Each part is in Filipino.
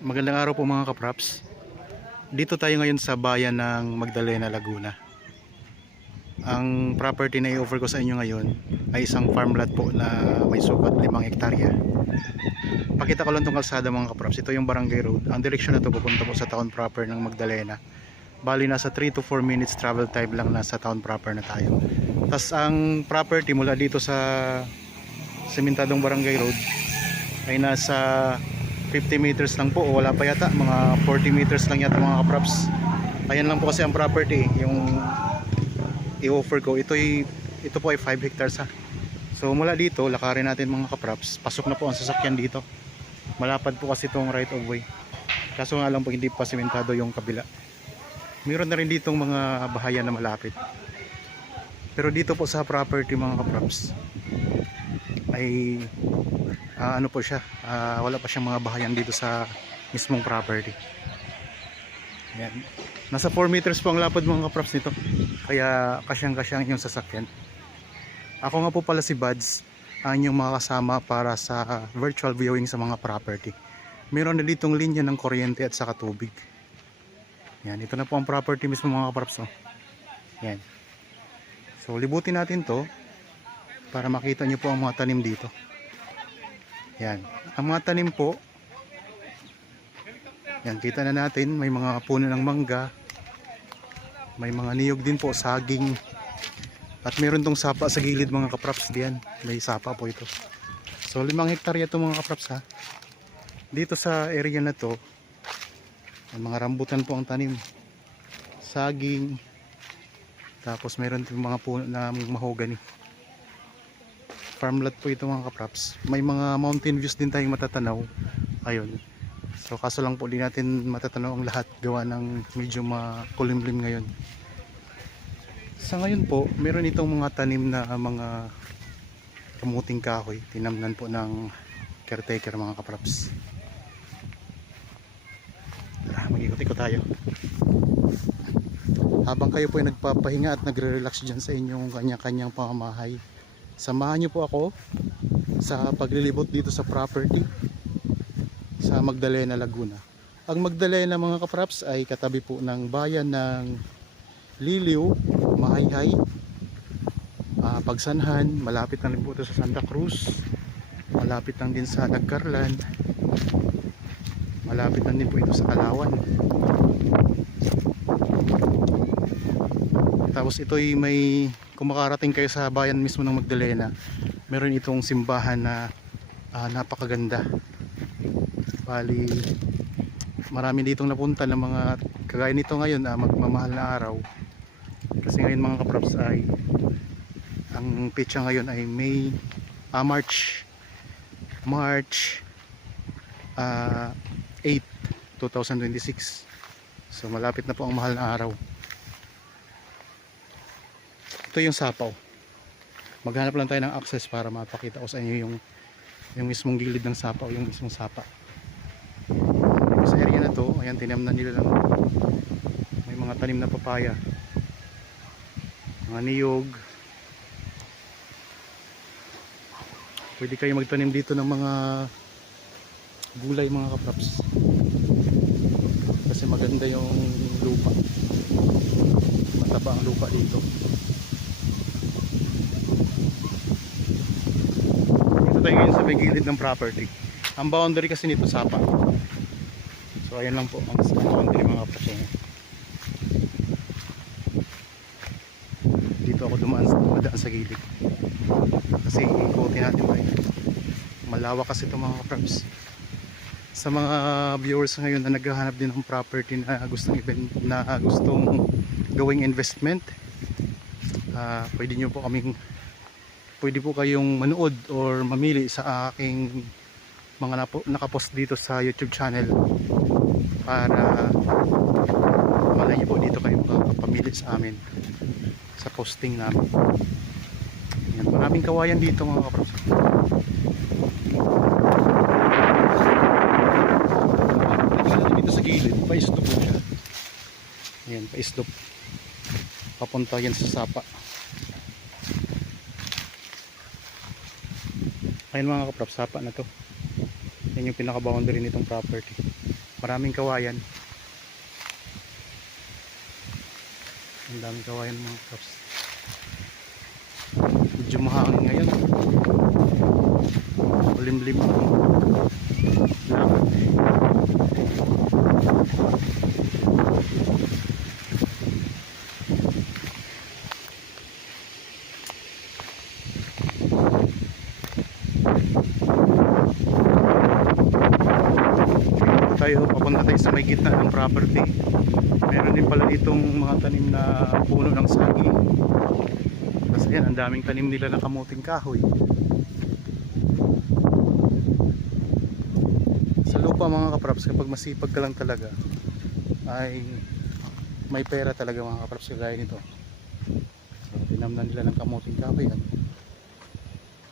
Magandang araw po mga kapraps. Dito tayo ngayon sa bayan ng Magdalena, Laguna. Ang property na i-offer ko sa inyo ngayon ay isang farmland po na may sukat 5 hektarya. Pakita ko lang itong kalsada mga kapraps. Ito yung Barangay Road. Ang direksyon na ito pupunta po sa town proper ng Magdalena. Bali nasa 3 to 4 minutes travel time lang nasa town proper na tayo. Tas ang property mula dito sa sementadong Barangay Road ay nasa 50 meters lang po, o wala pa yata, mga 40 meters lang yata mga kapraps. Ayan lang po kasi ang property yung i-offer ko. Ito po ay 5 hectares ha. So mula dito lakarin natin mga kapraps, pasok na po ang sasakyan dito. Malapad po kasi itong right of way, kaso nga lang po hindi pa sementado yung kabila. Meron na rin ditong mga bahayan na malapit, pero dito po sa property mga kapraps ay ano po siya, wala pa siyang mga bahayan dito sa mismong property. Yan. Nasa 4 meters po ang lapad mga kapraps nito, kaya kasyang-kasyang yung sasakyan. Ako nga po pala si Buds, ang inyong mga kasama para sa virtual viewing sa mga property. Meron na ditong linya ng kuryente at saka tubig. Yan, ito na po ang property mismo mga kapraps. Oh. Yan. So libutin natin to para makita nyo po ang mga tanim dito. Yan, ang mga tanim po, yan, kita na natin, may mga puno ng mangga, may mga niyog din po, saging, at meron tong sapa sa gilid mga kapraps diyan. May sapa po ito. So 5 hektarya ito mga kapraps ha. Dito sa area na to, may mga rambutan po ang tanim, saging, tapos meron din mga puno na mahogany. Farmland po ito mga kapraps. May mga mountain views din tayong matatanaw. Ayun. So kaso lang po di natin matatanaw ang lahat, gawa ng medyo makulimlim ngayon. Sa ngayon po, meron itong mga tanim na mga kamuting kahoy. Tinamnan po ng caretaker mga kapraps. Mag-ikot-ikot tayo. Habang kayo po ay nagpapahinga at nagre-relax dyan sa inyong kanya-kanyang pamamahay, samahan niyo po ako sa paglilibot dito sa property sa Magdalena, Laguna. Ang Magdalena mga kapraps ay katabi po ng bayan ng Liliw, Mahayhay, Pagsanhan. Malapit lang din po ito sa Santa Cruz, malapit lang din sa Nagcarlan, malapit lang din po ito sa Kalawan. Tapos ito ay may, kung makarating kayo sa bayan mismo ng Magdalena, meron itong simbahan na napakaganda. Bali marami ditong napunta ng mga kagaya nito ngayon, magmamahal na araw. Kasi ngayon mga kapraps ay ang petsa ngayon ay March 8, 2026. So malapit na po ang mahal na araw. Ito yung sapaw. Maghanap lang tayo ng access para mapakita ko sa inyo yung mismong gilid ng sapaw, yung mismong sapa. Sa area na to, ayan, tinamnan nila lang. May mga tanim na papaya, mga niyog. Pwede kayo magtanim dito ng mga gulay mga kapraps, kasi maganda yung lupa, mataba ang lupa dito. Tayo ngayon sa may gilid ng property. Ang boundary kasi nito sapa. So ayan lang po ang boundary mga kapraps. Dito ako dumaan sa gilid kasi ikutin natin tayo. Malawak kasi ito mga kapraps. Sa mga viewers ngayon na naghahanap din ng property na gustong gawing investment, pwede po kayong manood or mamili sa aking mga nakapost dito sa YouTube channel, para malay niyo po dito kayo makapamili sa amin sa posting namin. Yan, maraming kawayan dito mga kapraps. Dito sa gilid, pa-stop po siya. Yan, pa-stop. Papunta yan sa sapa. Ayun mga kaprap, sapa na to. Yan yung pinaka boundary nitong property. Maraming kawayan. Ang daming kawayan mga kapraps. Medyo mahangin ngayon. Limlim ang lakad. Tayo, papunta tayo sa may gitna ng property. Meron din pala ditong mga tanim na puno ng saging. Kasi yan, ang daming tanim nila na kamuting kahoy. Sa lupa mga kapraps, kapag masipag ka lang talaga, ay may pera talaga mga kapraps, kagaya nito. So, tinamnan nila ng kamuting kahoy yan.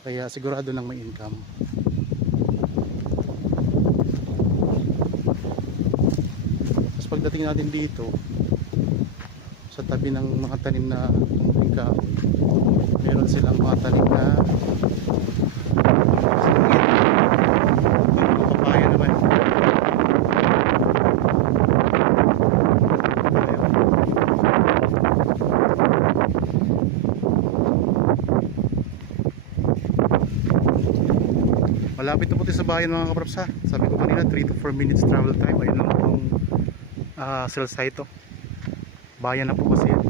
Kaya sigurado nang may income. Pagdating natin dito sa tabi ng mga tanim na tumuting kahoy, meron silang mga tanim na papaya naman. Malapit na po tayo sa bayan mga kapraps ha. Sabi ko kanina 3 to 4 minutes travel time. Ayun lang itong cell site to. Bayan na po kasi yan.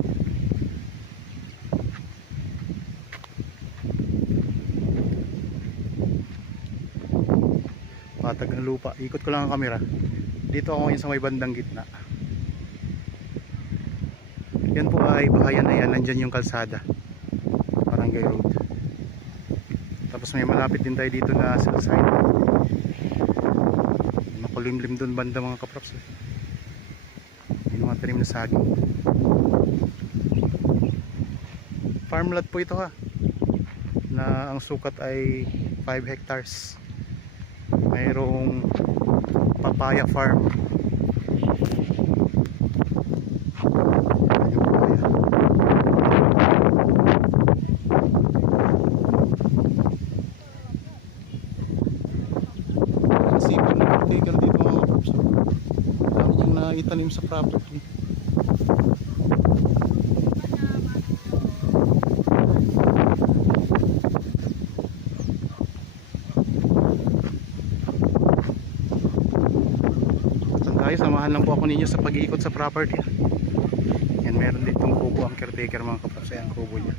Patag ng lupa. Ikot ko lang ang camera. Dito ako ngayon sa may bandang gitna. Yan po ay bahayan na yan. Nandyan yung kalsada, Barangay Road. Tapos may malapit din tayo dito na cell site. Makulimlim dun banda mga kapraps. Yung mga tanim na saging. Farm lot po ito ha, na ang sukat ay 5 hectares. Mayroong papaya farm. Ayun, papaya. Ang sipag na caretaker dito mga kapraps. Dami niyang naitanim sa property. Samahan lang po ako ninyo sa pag-iikot sa property. Yan, meron ditong kubo ang caretaker mga kapraps. Ayan, kubo niya.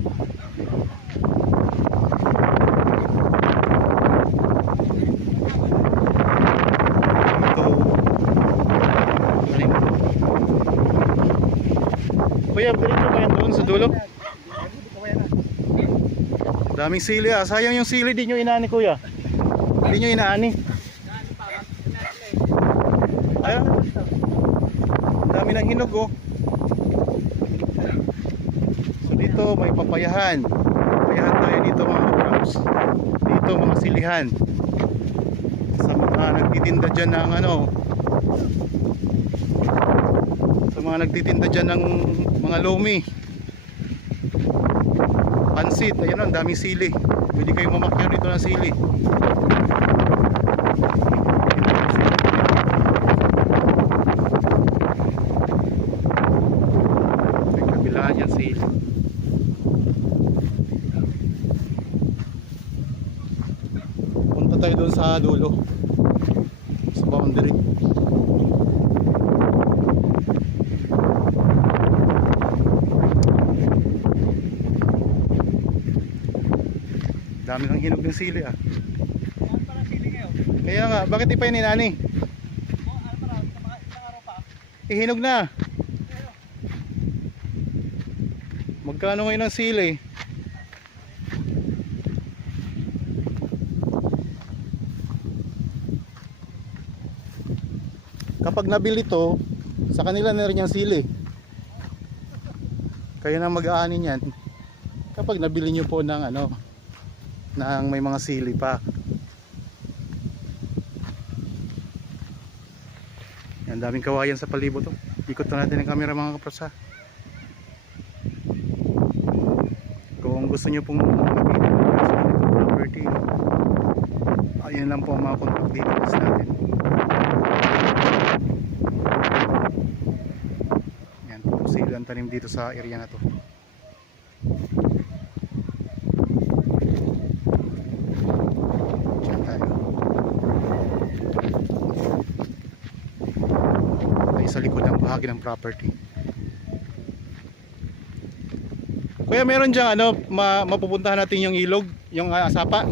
Ito, ano, kuya, diretso ba yan doon sa dulo? Daming sili ah. Sayang yung sili, di nyo inaani kuya. Di nyo inaani. Ayun, dami ng hinog oh. So dito may papayahan. Papayahan tayo dito mga kapraps. Dito mga silihan. Sa mga nagtitinda dyan ng ano, sa mga nagtitinda dyan ng mga lomi, pansit, ayun, ang daming sili. Pwede kayo mamakyaw dito ng sili. Yan sili. Punta tayo doon sa dulo, sa boundary. Dami ng hinog ng sili ah. Kaya nga, bakit di pa yun inani? Hinog na. Magkano ngayon ang sili? Kapag nabili to, sa kanila na rin yung sili. Kayo na mag-aani niyan. Kapag nabili nyo po ng ano, ng may mga sili pa. Yan, daming kawayan sa palibot to. Ikot na natin ang camera mga kapraps ha. Kung gusto nyo pong makita sa property, ayun lang po ang mga contact details natin. tanim dito sa area na to. Diyan tayo. Ay sa likod ng bahagi ng property. Kuya, meron diyang ano, mapupuntahan natin yung ilog, yung sapa.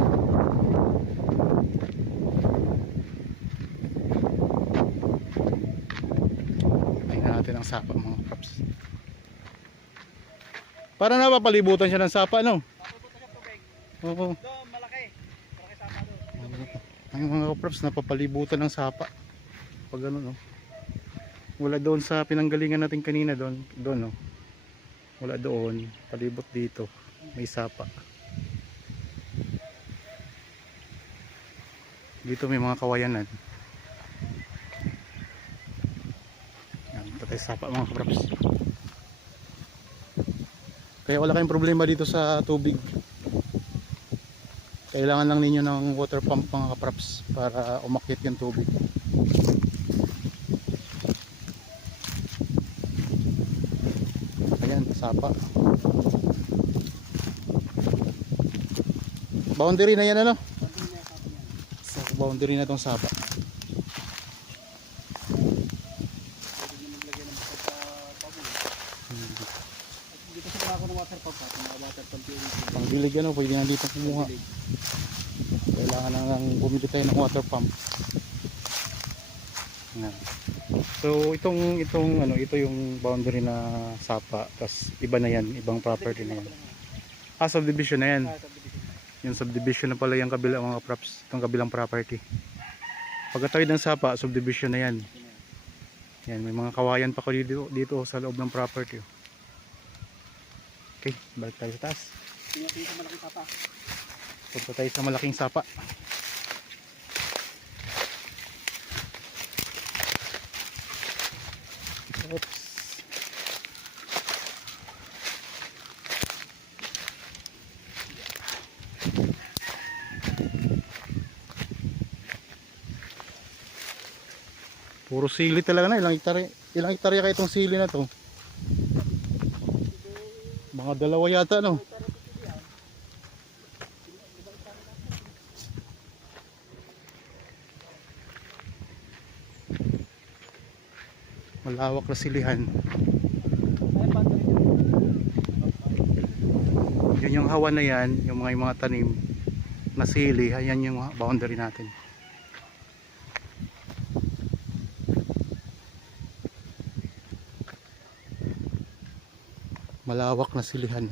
Tingnan natin ang sapa mga kaps. Para napapalibutan siya ng sapa, no? Papupunta siya tubig. Oo. Doon, malaki. Malaki sama doon. Ang mga kaps napapalibutan ng sapa. Pag ano, no? Wala doon sa pinanggalingan natin kanina doon, no? Wala doon, palibot dito, may sapa. Dito may mga kawayanan. Yan, patay sapa mga kapraps. Kaya wala kayong problema dito sa tubig. Kailangan lang ninyo ng water pump mga kapraps para umakyat yung tubig. Ayan, sapa. Boundary na yan, ano? So, boundary na tong sapa. Dito sa ako ng water pump, mga water pump yung Pangdilig ano, pwede na dito kumuha. Kailangan lang bumili tayo ng water pump. Yan. So itong ano, ito yung boundary na sapa, tas iba na yan, ibang property na yan. Subdivision na yan. Yung subdivision na pala yung kabilang mga props, itong kabilang property. Pagkatawid ng sapa, subdivision na yan. Yan, may mga kawayan pa ko dito sa loob ng property. Okay, balik tayo sa taas. tingnan sa malaking tapa. Punta tayo sa malaking sapa. Oops. Puro sili talaga na. Ilang hektarya kaya itong sili na to? Mga dalawa yata, no? Malawak na silihan. Yan yung hawan na yan, yung mga tanim na sili, ayan yung boundary natin. Malawak na silihan.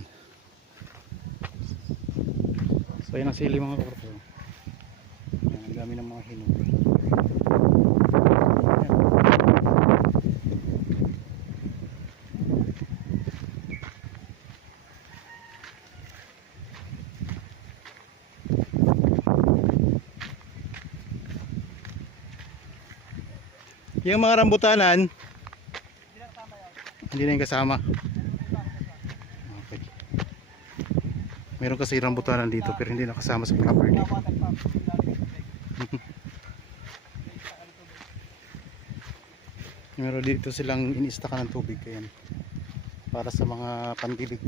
So yan ang sili mga kaparpo. Ang dami ng mga hinog. Yung mga rambutanan hindi na yung kasama. Okay. Meron kasi rambutanan dito pero hindi na kasama sa property. Meron dito silang iniistakan ng tubig kayan para sa mga pandilig.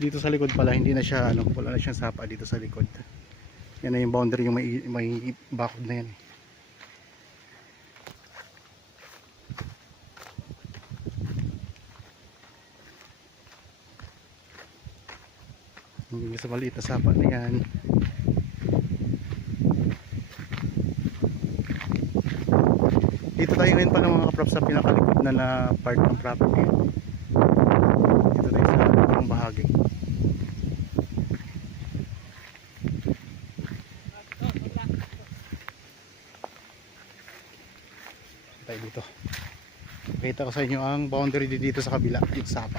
Dito sa likod pala hindi na siya ano, wala na siyang sapa dito sa likod. Yan na yung boundary, yung may bakod na yan. Hindi sa maliit na sapa na yan. Dito tayo ngayon pa ng mga kaprops sa pinakalikod na part ng property. Dito tayo sa ibang bahagi. Tayo dito. Pakita ko sa inyo ang boundary dito sa kabila, yung sapa.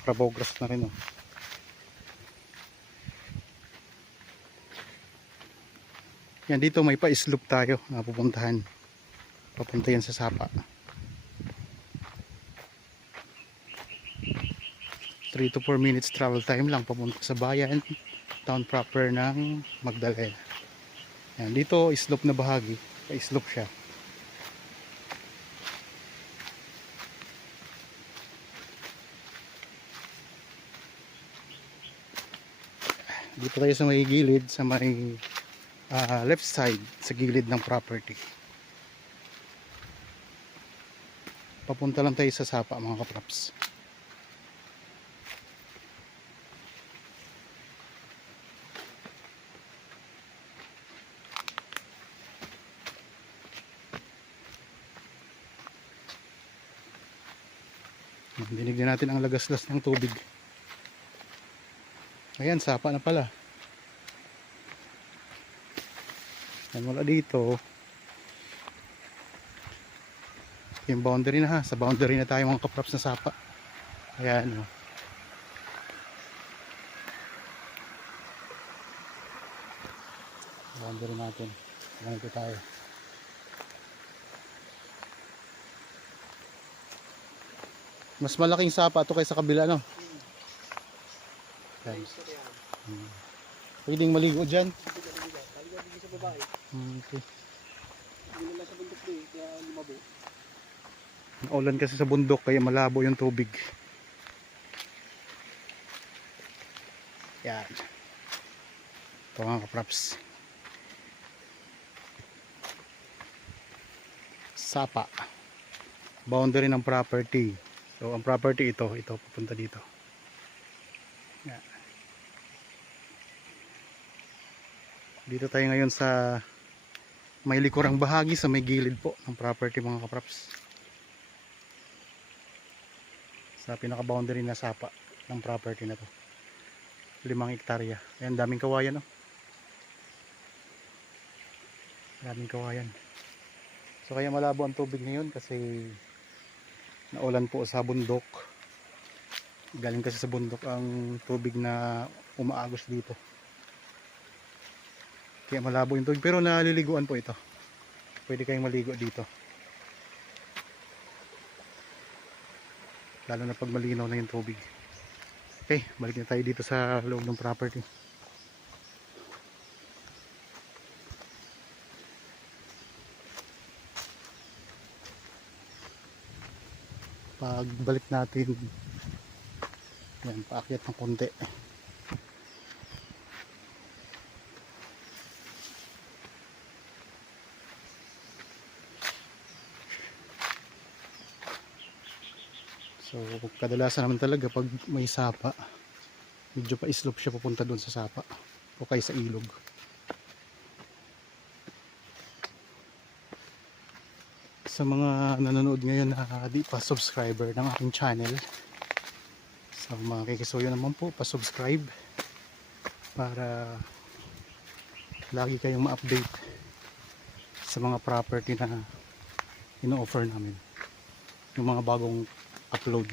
Progress na rin oh. Yan, dito may pa-slope tayo na pupuntahan. Papunta yan sa Sapa. 3 to 4 minutes travel time lang papunta sa bayan, town proper ng Magdalena. Yan, dito slope na bahagi, pa-slope siya. Dito tayo sa may gilid, sa may left side, sa gilid ng property. Papunta lang tayo sa Sapa mga kapraps. Dinig din natin ang lagaslas ng tubig. Ayan, Sapa na pala. Yan, mula dito yung boundary na ha. Sa boundary na tayo mga kapraps na Sapa. Ayan o. Boundary natin. Ganito tayo. Mas malaking Sapa to kaysa kabila no. Ayan. Pwedeng maligo dyan. Sa babae. Okay. Hindi nila sa bundok din, kaya lumabo. Naulan kasi sa bundok kaya malabo yung tubig. Yan. Ito mga kapraps. Sapa. Boundary ng property. So ang property ito papunta dito. Yan. Dito tayo ngayon sa may likurang bahagi sa may gilid po ng property mga kapraps. Sa pinaka boundary na Sapa ng property na to. 5 hektarya. Ayan, daming kawayan no. Daming kawayan. So kaya malabo ang tubig ngayon kasi naulan po sa bundok. Galing kasi sa bundok ang tubig na umaagos dito. Kaya malabo yung tubig. Pero naliliguan po ito. Pwede kayong maligo dito. Lalo na pag malinaw na yung tubig. Okay, balik na tayo dito sa loob ng property. Pagbalik natin, yan, paakyat ng konti. So kadalasan naman talaga pag may Sapa, medyo pa slope siya papunta doon sa Sapa o kaya sa ilog. Sa mga nanonood ngayon na di pa subscriber ng aking channel, sa mga kikisuyo naman po, pa-subscribe para lagi kayong ma-update sa mga property na ino-offer namin, yung mga bagong upload.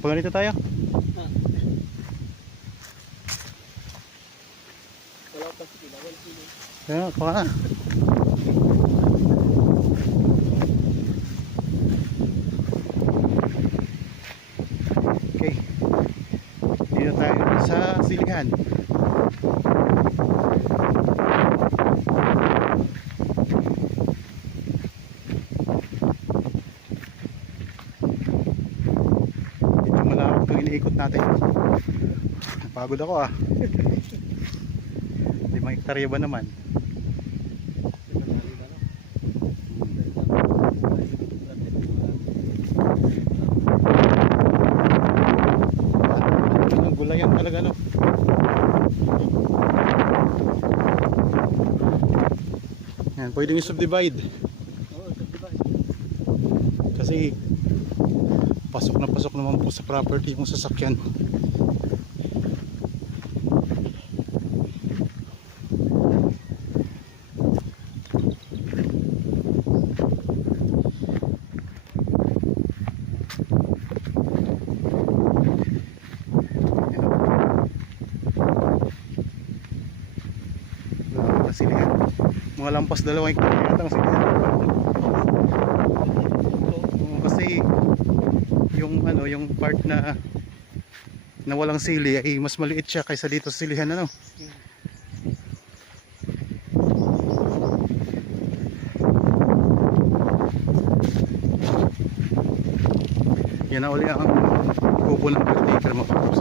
Pag ganito tayo, Wala pa sige, bawal sila. kaya baka na. Okay, dito tayo sa silihan. Ito malawak itong iniikot natin. Napagod ako ah. 5 hektarya ba naman? Ang gulayan talaga no. Yan, pwedeng i-subdivide Oo, diba? kasi pasok naman po sa property yung sasakyan. mga lampas 2 hektarya yata ang silihan. Kasi yung ano, yung part na walang sili ay mas maliit siya kaysa dito sa silihan, ano. Yan na uli ang kubo ng caretaker mo, Paps.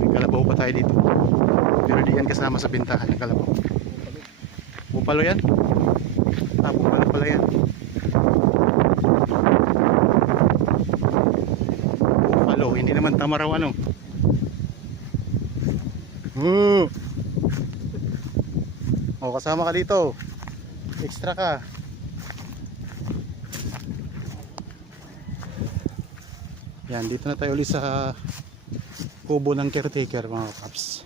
May kalabaw pa tayo dito, pero di yan kasama sa bintahan ng kalabaw. Bupalo yan? Ah, bupalo pala yan. Bupalo, hindi naman tamaraw, ano. O, kasama ka dito. Extra ka. Yan, dito na tayo ulit sa kubo ng caretaker, mga Paps.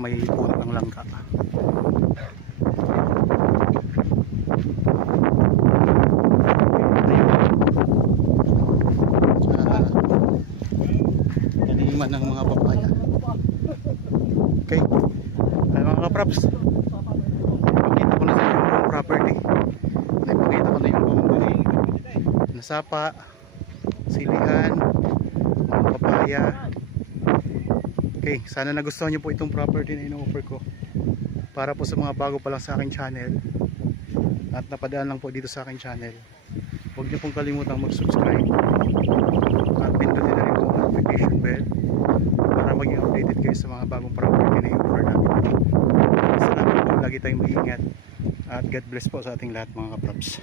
May puno ng langka. Taniman ng mga papaya. Okay. Ay, mga kapraps, pakita ko na sa inyo yung property. Napakita ko na yung boundary, nasapa, silihan, mga papaya. Okay, sana nagustuhan nyo po itong property na ino-offer ko. Para po sa mga bago pa lang sa aking channel at napadaan lang po dito sa aking channel, huwag nyo pong kalimutang mag-subscribe at pindutin na rin po ang notification bell para maging updated kayo sa mga bagong property na i-offer namin. Salamat po, lagi tayong mag-iingat at God bless po sa ating lahat, mga kaprops.